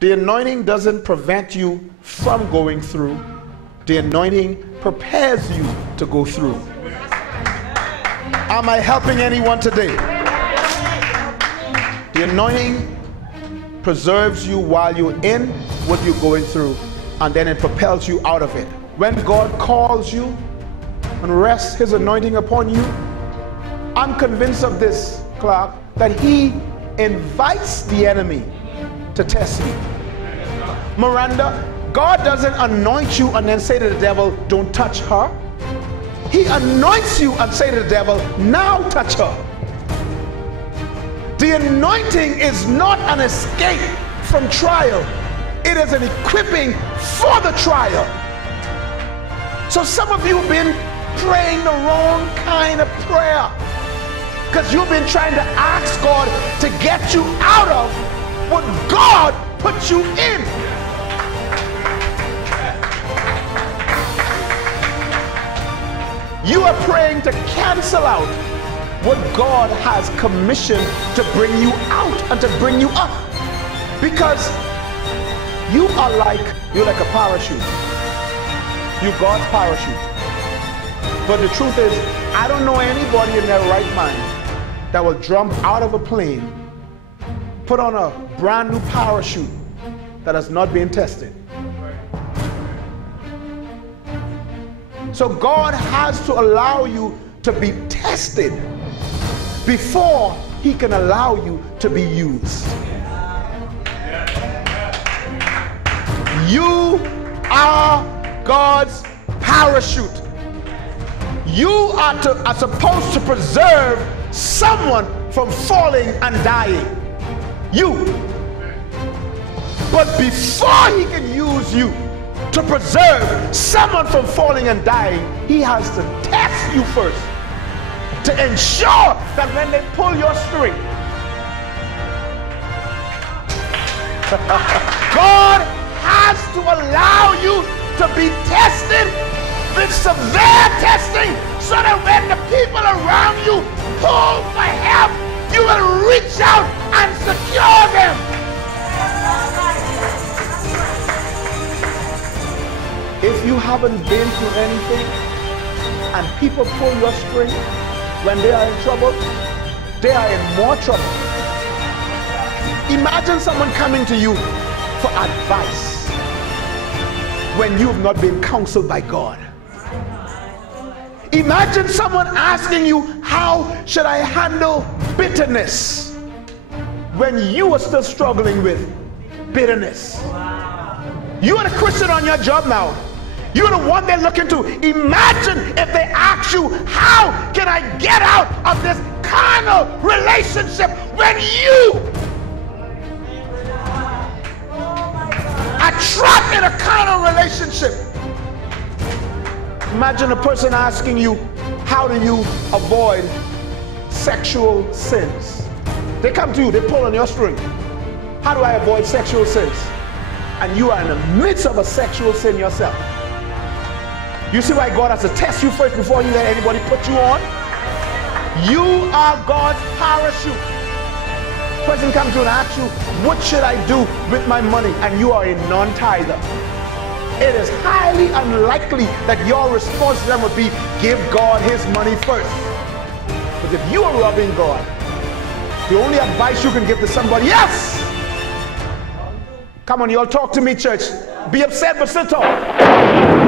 The anointing doesn't prevent you from going through. The anointing prepares you to go through. Am I helping anyone today? The anointing preserves you while you're in what you're going through, and then it propels you out of it. When God calls you and rests his anointing upon you, I'm convinced of this, Clark, that he invites the enemy to test you. Miranda, God doesn't anoint you and then say to the devil, don't touch her. He anoints you and say to the devil, now touch her. The anointing is not an escape from trial. It is an equipping for the trial. So some of you have been praying the wrong kind of prayer because you've been trying to ask God to get you out of what God put you in. You are praying to cancel out what God has commissioned to bring you out and to bring you up, because you're like a parachute. You're God's parachute. But the truth is, I don't know anybody in their right mind that will jump out of a plane, put on a brand new parachute that has not been tested. So God has to allow you to be tested before he can allow you to be used. You are God's parachute. You are supposed to preserve someone from falling and dying. You. But before he can use you to preserve someone from falling and dying, he has to test you first to ensure that when they pull your string, God has to allow you to be tested with severe testing, so that when the people around you pull for help, you will reach out and secure them. If you haven't been through anything and people pull your string when they are in trouble, they are in more trouble. Imagine someone coming to you for advice when you have not been counseled by God. Imagine someone asking you, how should I handle bitterness, when you are still struggling with bitterness. You are the Christian on your job now. You're the one they're looking to. Imagine if they ask you, how can I get out of this carnal relationship, when you are trapped in a carnal relationship. Imagine a person asking you, how do you avoid sexual sins? They come to you, they pull on your string. How do I avoid sexual sins? And you are in the midst of a sexual sin yourself. You see why God has to test you first before he let anybody put you on? You are God's parachute. Person comes to you and asks you, what should I do with my money? And you are a non-tither. It is highly unlikely that your response to them would be, give God his money first. But if you are robbing God, the only advice you can give to somebody else, come on, y'all talk to me, church. Be upset, but still talk.